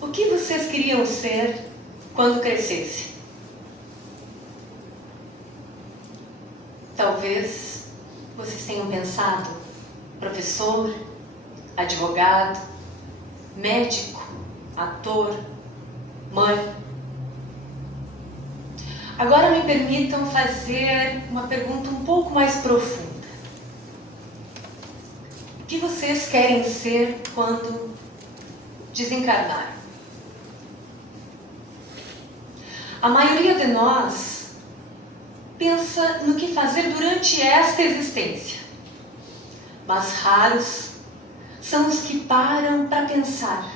O que vocês queriam ser quando crescesse? Talvez vocês tenham pensado professor, advogado, médico, ator, mãe. Agora me permitam fazer uma pergunta um pouco mais profunda. O que vocês querem ser quando desencarnar? A maioria de nós pensa no que fazer durante esta existência, mas raros são os que param para pensar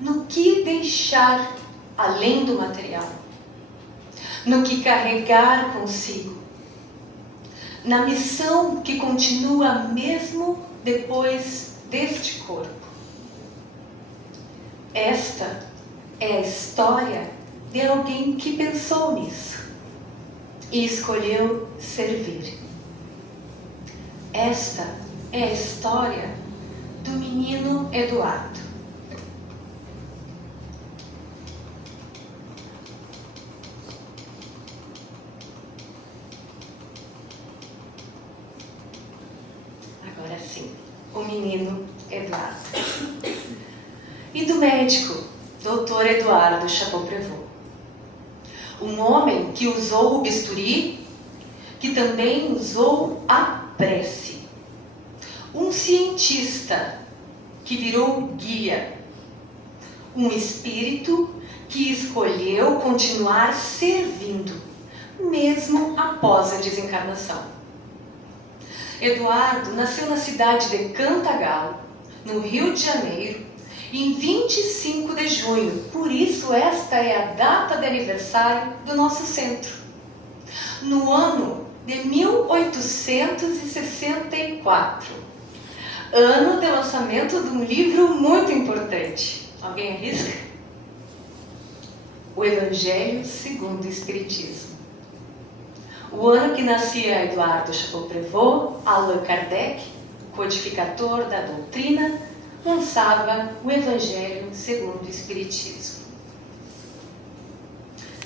no que deixar além do material, no que carregar consigo, na missão que continua mesmo depois deste corpo. Esta é a história de alguém que pensou nisso e escolheu servir. Esta é a história do menino Eduardo. Agora sim, o menino Eduardo. E do médico, Dr. Eduardo Chateaubriand. Um homem que usou o bisturi, que também usou a prece. Um cientista que virou guia. Um espírito que escolheu continuar servindo, mesmo após a desencarnação. Eduardo nasceu na cidade de Cantagalo, no Rio de Janeiro, em 25 de junho, por isso esta é a data de aniversário do nosso centro. No ano de 1864, ano de lançamento de um livro muito importante. Alguém arrisca? O Evangelho segundo o Espiritismo. O ano que nascia Eduardo Chateaubriand, Allan Kardec, codificador da doutrina, lançava o Evangelho segundo o Espiritismo.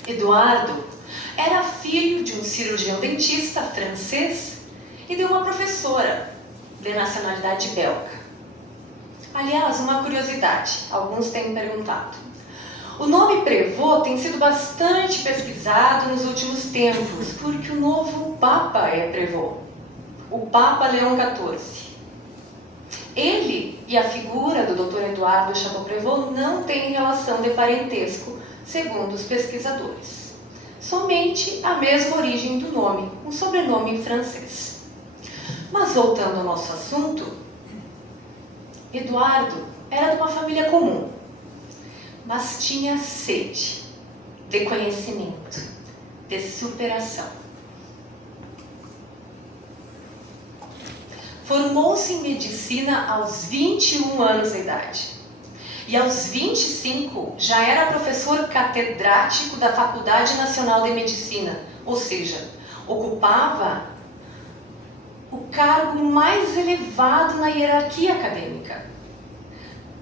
Eduardo era filho de um cirurgião dentista francês e de uma professora de nacionalidade belga. Aliás, uma curiosidade, alguns têm perguntado. O nome Prévost tem sido bastante pesquisado nos últimos tempos, porque o novo Papa é Prévost, o Papa Leão XIV. Ele e a figura do Dr. Eduardo Chateaubriand não têm relação de parentesco, segundo os pesquisadores. Somente a mesma origem do nome, um sobrenome em francês. Mas voltando ao nosso assunto, Eduardo era de uma família comum, mas tinha sede de conhecimento, de superação. Formou-se em medicina aos 21 anos de idade. E aos 25 já era professor catedrático da Faculdade Nacional de Medicina, ou seja, ocupava o cargo mais elevado na hierarquia acadêmica.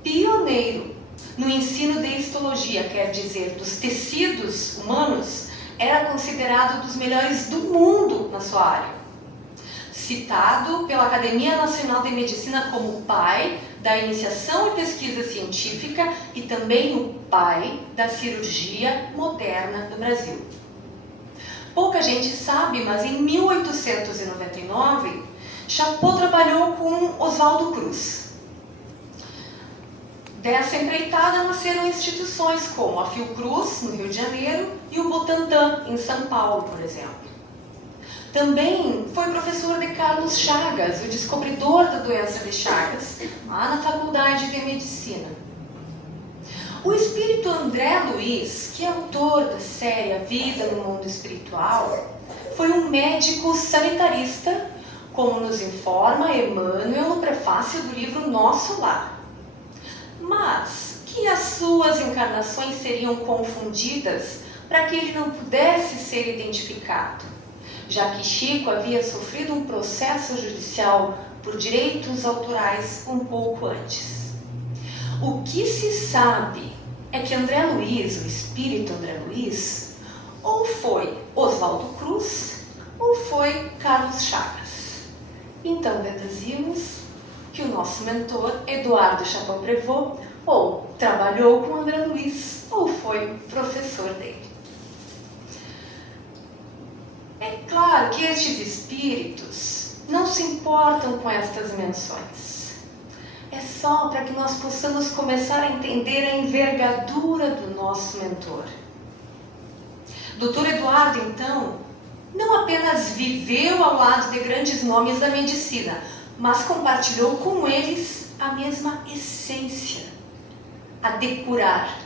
Pioneiro no ensino de histologia, quer dizer, dos tecidos humanos, era considerado dos melhores do mundo na sua área. Citado pela Academia Nacional de Medicina como o pai da iniciação e pesquisa científica e também o pai da cirurgia moderna no Brasil. Pouca gente sabe, mas em 1899, Chapot trabalhou com Oswaldo Cruz. Dessa empreitada nasceram instituições como a Fiocruz, no Rio de Janeiro, e o Butantan, em São Paulo, por exemplo. Também foi professor de Carlos Chagas, o descobridor da doença de Chagas, lá na Faculdade de Medicina. O espírito André Luiz, que é autor da série A Vida no Mundo Espiritual, foi um médico sanitarista, como nos informa Emmanuel no prefácio do livro Nosso Lar. Mas que as suas encarnações seriam confundidas para que ele não pudesse ser identificado, já que Chico havia sofrido um processo judicial por direitos autorais um pouco antes. O que se sabe é que André Luiz, o espírito André Luiz, ou foi Oswaldo Cruz, ou foi Carlos Chagas. Então deduzimos que o nosso mentor, Eduardo Chapot-Prévost, ou trabalhou com André Luiz, ou foi professor dele. É claro que estes espíritos não se importam com estas menções. É só para que nós possamos começar a entender a envergadura do nosso mentor. Dr. Eduardo, então, não apenas viveu ao lado de grandes nomes da medicina, mas compartilhou com eles a mesma essência, a de curar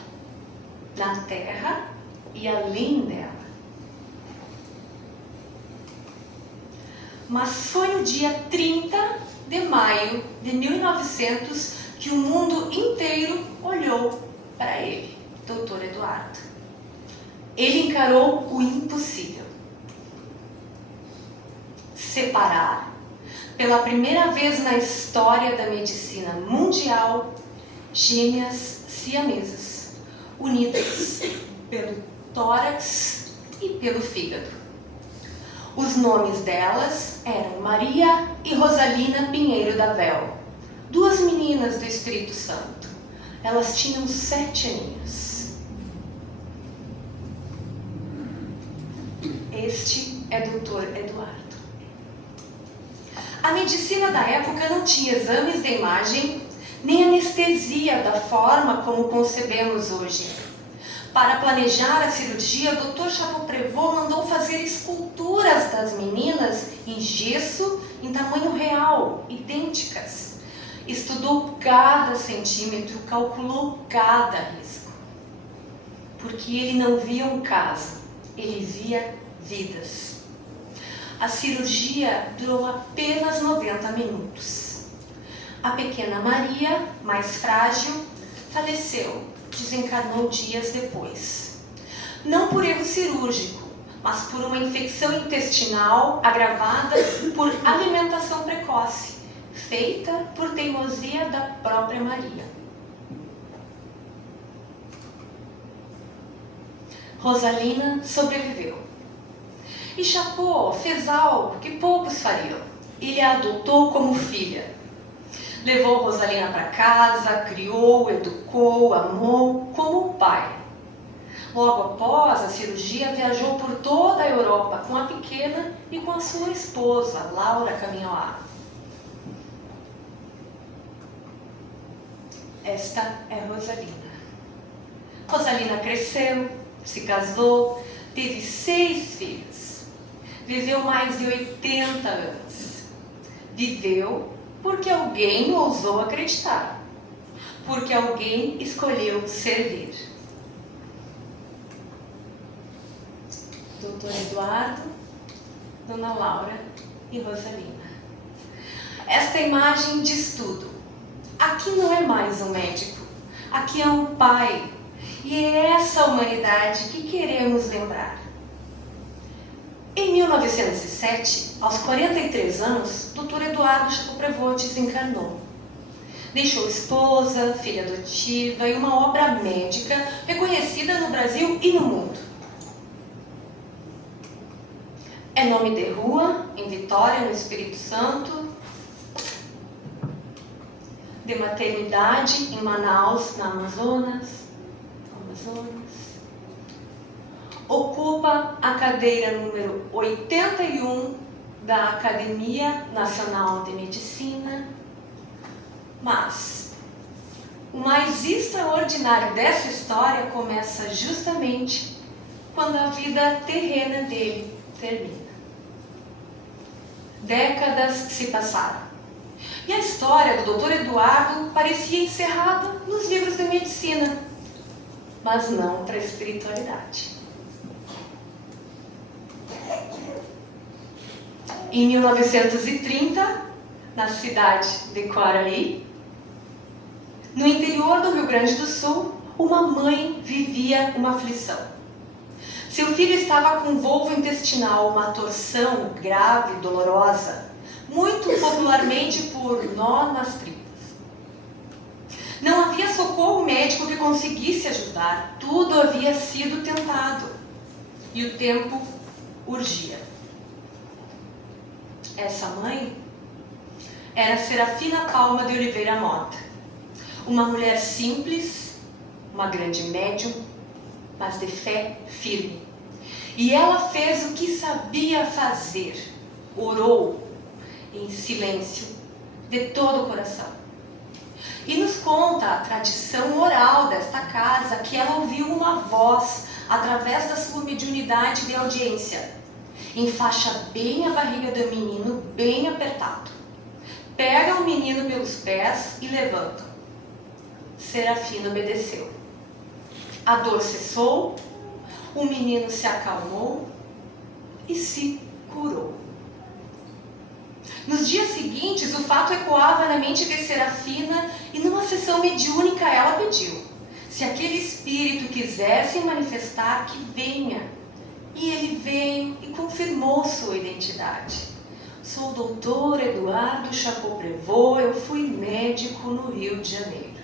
na terra e além dela. Mas foi no dia 30 de maio de 1900 que o mundo inteiro olhou para ele, Dr. Eduardo. Ele encarou o impossível. Separar, pela primeira vez na história da medicina mundial, gêmeas siamesas, unidas pelo tórax e pelo fígado. Os nomes delas eram Maria e Rosalina Pinheiro da Vel, duas meninas do Espírito Santo. Elas tinham 7 aninhos. Este é Dr. Eduardo. A medicina da época não tinha exames de imagem, nem anestesia da forma como concebemos hoje. Para planejar a cirurgia, o Dr. Chapot-Prévost mandou fazer esculturas das meninas em gesso em tamanho real, idênticas. Estudou cada centímetro, calculou cada risco. Porque ele não via um caso, ele via vidas. A cirurgia durou apenas 90 minutos. A pequena Maria, mais frágil, faleceu, desencarnou dias depois. Não por erro cirúrgico, mas por uma infecção intestinal agravada por alimentação precoce, feita por teimosia da própria Maria. Rosalina sobreviveu. E Chapot fez algo que poucos fariam. Ele a adotou como filha. Levou Rosalina para casa, criou, educou, amou como um pai. Logo após a cirurgia, viajou por toda a Europa com a pequena e com a sua esposa, Laura Caminoá. Esta é Rosalina. Rosalina cresceu, se casou, teve 6 filhos. Viveu mais de 80 anos. Viveu porque alguém ousou acreditar. Porque alguém escolheu servir. Dr. Eduardo, Dona Laura e Rosalina. Esta imagem diz tudo. Aqui não é mais um médico. Aqui é um pai. E é essa humanidade que queremos lembrar. Em 1907, aos 43 anos, Dr. Eduardo Chapot-Prévost desencarnou. Deixou esposa, filha adotiva e uma obra médica reconhecida no Brasil e no mundo. É nome de rua, em Vitória, no Espírito Santo. De maternidade, em Manaus, na Amazonas. Ocupa a cadeira número 81 da Academia Nacional de Medicina. Mas o mais extraordinário dessa história começa justamente quando a vida terrena dele termina. Décadas se passaram. E a história do Dr. Eduardo parecia encerrada nos livros de medicina, mas não para a espiritualidade. Em 1930, na cidade de Quaraí, no interior do Rio Grande do Sul, uma mãe vivia uma aflição. Seu filho estava com volvo intestinal, uma torção grave, dolorosa, muito popularmente por nó nas tripas. Não havia socorro médico que conseguisse ajudar. Tudo havia sido tentado. E o tempo urgia. Essa mãe era Serafina Palma de Oliveira Mota. Uma mulher simples, uma grande médium, mas de fé firme. E ela fez o que sabia fazer. Orou em silêncio, de todo o coração. E nos conta a tradição oral desta casa que ela ouviu uma voz através da sua mediunidade de audiência. Enfaixa bem a barriga do menino, bem apertado. Pega o menino pelos pés e levanta. Serafina obedeceu. A dor cessou, o menino se acalmou e se curou. Nos dias seguintes, o fato ecoava na mente de Serafina e numa sessão mediúnica ela pediu: se aquele espírito quisesse manifestar, que venha. E ele veio e confirmou sua identidade. Sou o doutor Eduardo Chapoprevot, eu fui médico no Rio de Janeiro.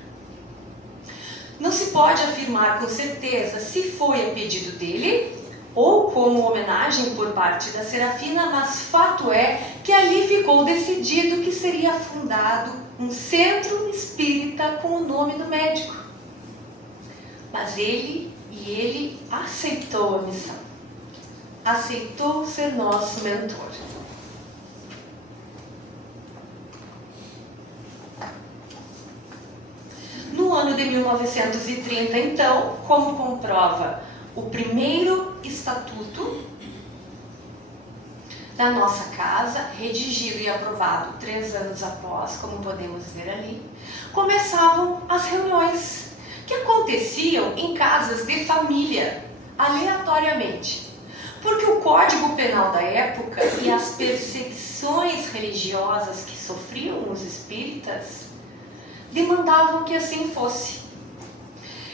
Não se pode afirmar com certeza se foi a pedido dele ou como homenagem por parte da Serafina, mas fato é que ali ficou decidido que seria fundado um centro espírita com o nome do médico. Mas ele aceitou a missão. Aceitou ser nosso mentor. No ano de 1930, então, como comprova o primeiro estatuto da nossa casa, redigido e aprovado 3 anos após, como podemos ver ali, começavam as reuniões que aconteciam em casas de família, aleatoriamente. Porque o Código Penal da época e as perseguições religiosas que sofriam os espíritas demandavam que assim fosse.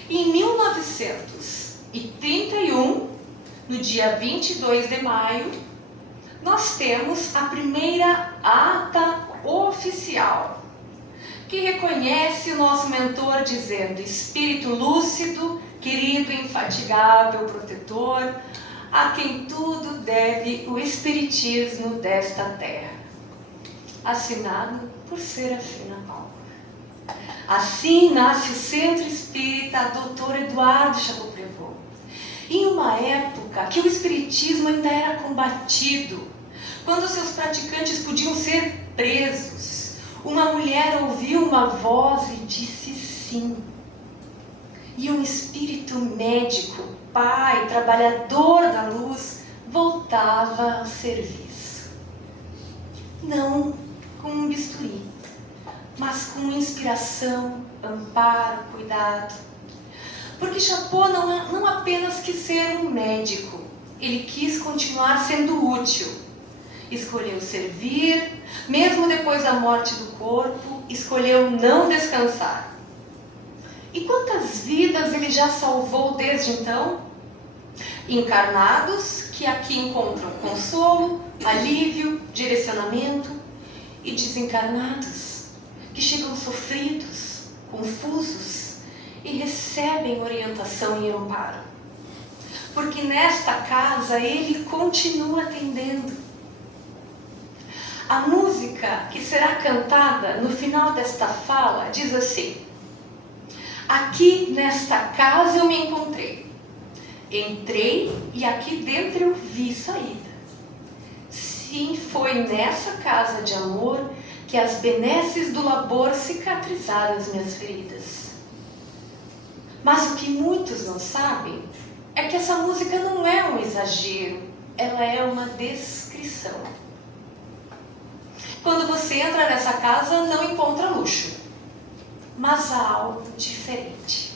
Em 1931, no dia 22 de maio, nós temos a primeira ata oficial, que reconhece o nosso mentor dizendo: espírito lúcido, querido, infatigável, protetor, a quem tudo deve o espiritismo desta terra. Assinado por Serafina Palma. Assim nasce o Centro Espírita Dr. Eduardo Chapoprevot. Em uma época que o espiritismo ainda era combatido, quando seus praticantes podiam ser presos, uma mulher ouviu uma voz e disse sim. E um espírito médico, pai, trabalhador da luz, voltava ao serviço. Não com um bisturi, mas com inspiração, amparo, cuidado. Porque Chapot não apenas quis ser um médico, ele quis continuar sendo útil. Escolheu servir, mesmo depois da morte do corpo, escolheu não descansar. E quantas vidas ele já salvou desde então? Encarnados que aqui encontram consolo, alívio, direcionamento, e desencarnados que chegam sofridos, confusos e recebem orientação e amparo. Porque nesta casa ele continua atendendo. A música que será cantada no final desta fala diz assim: aqui nesta casa eu me encontrei. Entrei e aqui dentro eu vi saída. Sim, foi nessa casa de amor que as benesses do labor cicatrizaram as minhas feridas. Mas o que muitos não sabem é que essa música não é um exagero, ela é uma descrição. Quando você entra nessa casa, não encontra luxo, mas há algo diferente.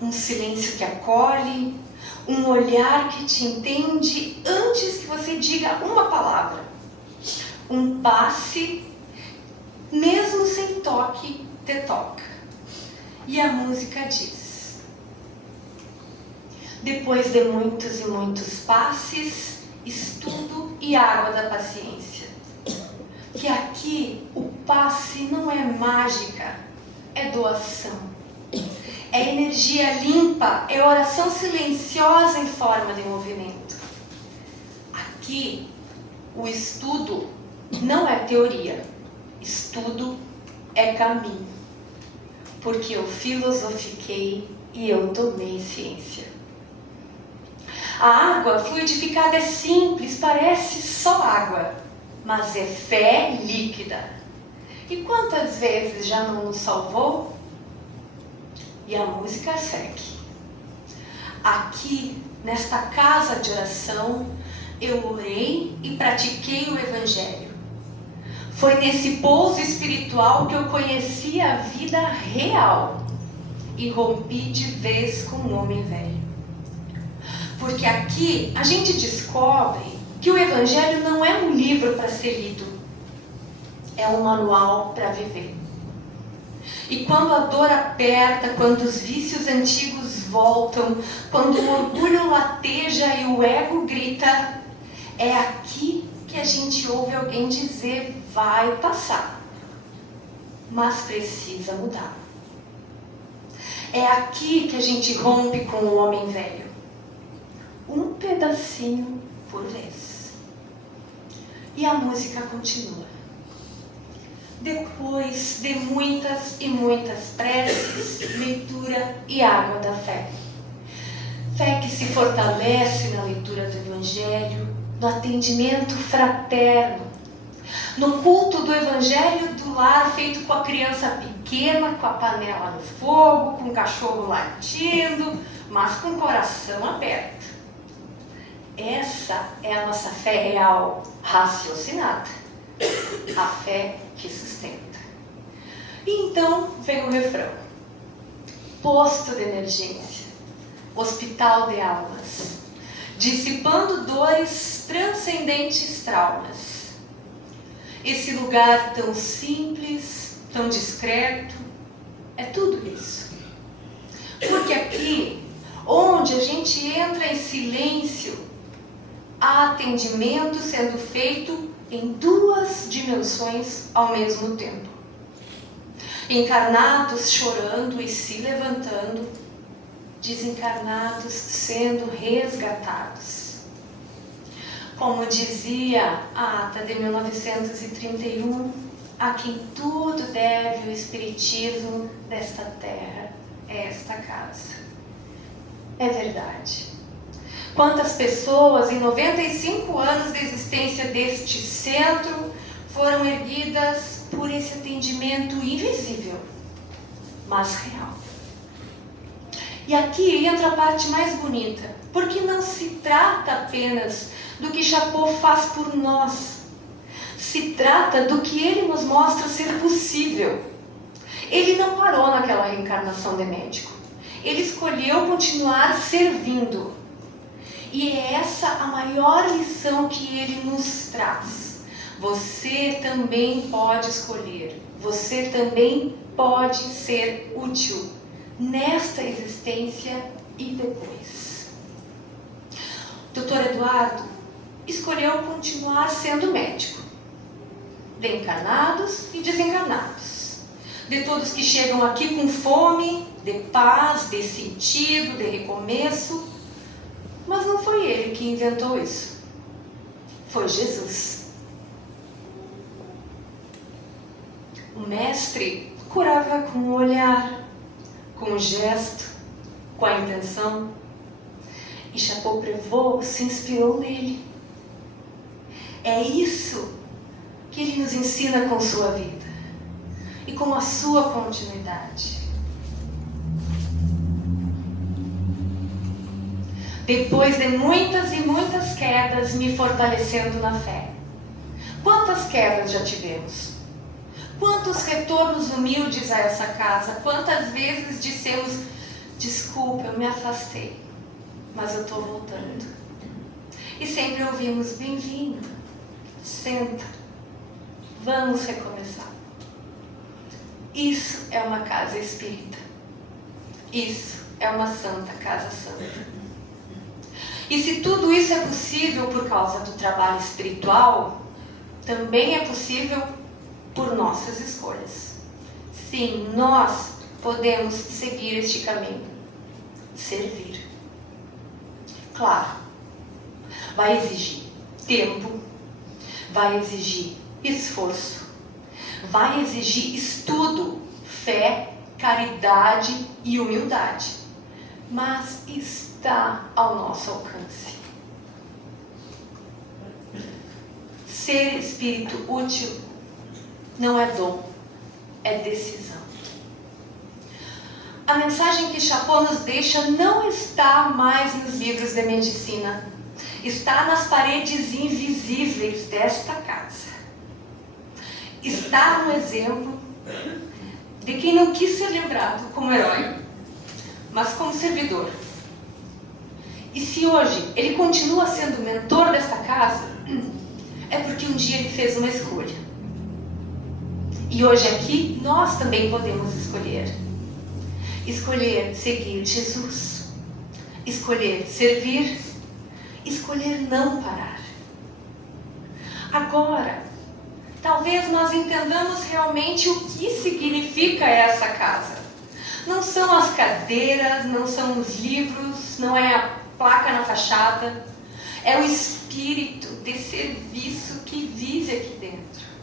Um silêncio que acolhe, um olhar que te entende antes que você diga uma palavra. Um passe, mesmo sem toque, te toca. E a música diz: depois de muitos e muitos passes, estudo e água da paciência, que aqui o passe não é mágica, é doação. É energia limpa, é oração silenciosa em forma de movimento. Aqui, o estudo não é teoria. Estudo é caminho. Porque eu filosofiquei e eu tomei ciência. A água fluidificada é simples, parece só água, mas é fé líquida. E quantas vezes já não nos salvou? E a música segue. Aqui, nesta casa de oração, eu orei e pratiquei o Evangelho. Foi nesse pouso espiritual que eu conheci a vida real e rompi de vez com o homem velho. Porque aqui a gente descobre que o Evangelho não é um livro para ser lido, é um manual para viver. E quando a dor aperta, quando os vícios antigos voltam, quando o orgulho lateja e o ego grita, é aqui que a gente ouve alguém dizer: vai passar, mas precisa mudar. É aqui que a gente rompe com o homem velho, um pedacinho por vez. E a música continua. Depois de muitas e muitas preces, leitura e água da fé. Fé que se fortalece na leitura do Evangelho, no atendimento fraterno, no culto do Evangelho do lar feito com a criança pequena, com a panela no fogo, com o cachorro latindo, mas com o coração aberto. Essa é a nossa fé real, raciocinada. A fé que sustenta. E então vem o refrão. Posto de emergência, hospital de almas, dissipando dores, transcendentes traumas. Esse lugar tão simples, tão discreto, é tudo isso. Porque aqui, onde a gente entra em silêncio, há atendimento sendo feito em duas dimensões ao mesmo tempo. Encarnados chorando e se levantando, desencarnados sendo resgatados. Como dizia a ata de 1931, a quem tudo deve o espiritismo desta terra, esta casa. É verdade. Quantas pessoas em 95 anos de existência deste centro foram erguidas por esse atendimento invisível, mas real. E aqui entra a parte mais bonita, porque não se trata apenas do que Chapot faz por nós. Se trata do que ele nos mostra ser possível. Ele não parou naquela reencarnação de médico. Ele escolheu continuar servindo. E é essa a maior lição que ele nos traz. Você também pode escolher. Você também pode ser útil nesta existência e depois. Dr. Eduardo escolheu continuar sendo médico. De encarnados e desencarnados. De todos que chegam aqui com fome, de paz, de sentido, de recomeço. Mas não foi ele que inventou isso. Foi Jesus. O mestre curava com o olhar, com o gesto, com a intenção. E Chapot-Prévot se inspirou nele. É isso que ele nos ensina com sua vida e com a sua continuidade. Depois de muitas e muitas quedas, me fortalecendo na fé. Quantas quedas já tivemos? Quantos retornos humildes a essa casa? Quantas vezes dissemos: desculpa, eu me afastei, mas eu estou voltando. E sempre ouvimos: bem-vindo, senta, vamos recomeçar. Isso é uma casa espírita. Isso é uma santa casa santa. E se tudo isso é possível por causa do trabalho espiritual, também é possível por nossas escolhas. sim, nós podemos seguir este caminho. Servir. Claro, vai exigir tempo, vai exigir esforço, vai exigir estudo, fé, caridade e humildade. Mas está ao nosso alcance. Ser espírito útil não é dom, é decisão. A mensagem que Chapot nos deixa não está mais nos livros de medicina. Está nas paredes invisíveis desta casa. Está no exemplo de quem não quis ser lembrado como herói, mas como servidor. E se hoje ele continua sendo mentor desta casa, é porque um dia ele fez uma escolha. E hoje aqui nós também podemos escolher. Escolher seguir Jesus, escolher servir, escolher não parar. Agora, talvez nós entendamos realmente o que significa essa casa. Não são as cadeiras, não são os livros, não é a placa na fachada. É o espírito de serviço que vive aqui dentro.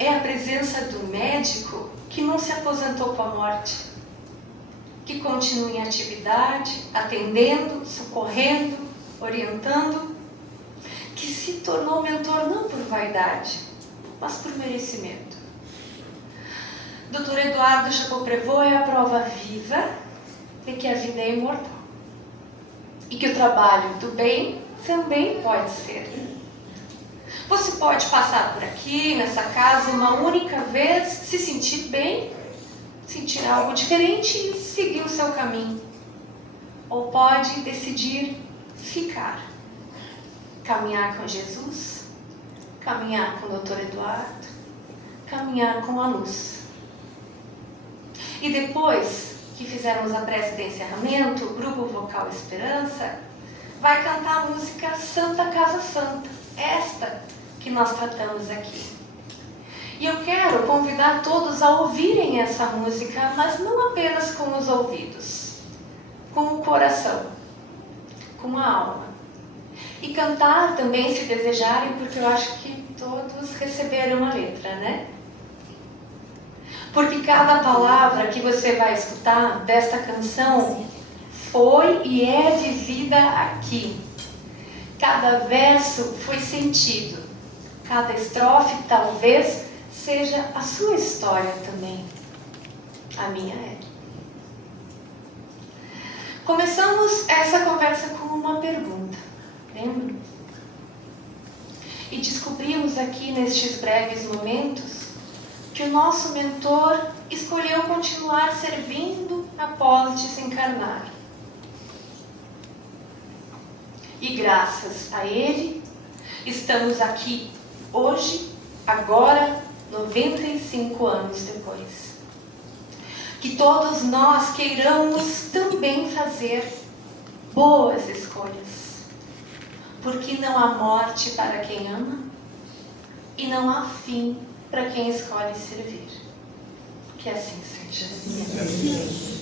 É a presença do médico que não se aposentou com a morte, que continua em atividade, atendendo, socorrendo, orientando, que se tornou mentor não por vaidade, mas por merecimento. Dr. Eduardo Chapot-Prévost é a prova viva de que a vida é imortal e que o trabalho do bem também pode ser. Você pode passar por aqui, nessa casa, uma única vez, se sentir bem, sentir algo diferente e seguir o seu caminho. Ou pode decidir ficar, caminhar com Jesus, caminhar com o Dr. Eduardo, caminhar com a luz. E depois que fizermos a prece de encerramento, o grupo vocal Esperança vai cantar a música Santa Casa Santa, esta que nós tratamos aqui. E eu quero convidar todos a ouvirem essa música, mas não apenas com os ouvidos, com o coração, com a alma. E cantar também, se desejarem, porque eu acho que todos receberam a letra, né? Porque cada palavra que você vai escutar desta canção foi e é vivida aqui. Cada verso foi sentido. Cada estrofe talvez seja a sua história também. A minha é. Começamos essa conversa com uma pergunta, lembra? E descobrimos aqui nestes breves momentos que o nosso mentor escolheu continuar servindo após desencarnar. E graças a ele, estamos aqui hoje, agora, 95 anos depois. Que todos nós queiramos também fazer boas escolhas, porque não há morte para quem ama e não há fim para quem escolhe servir. Que assim seja.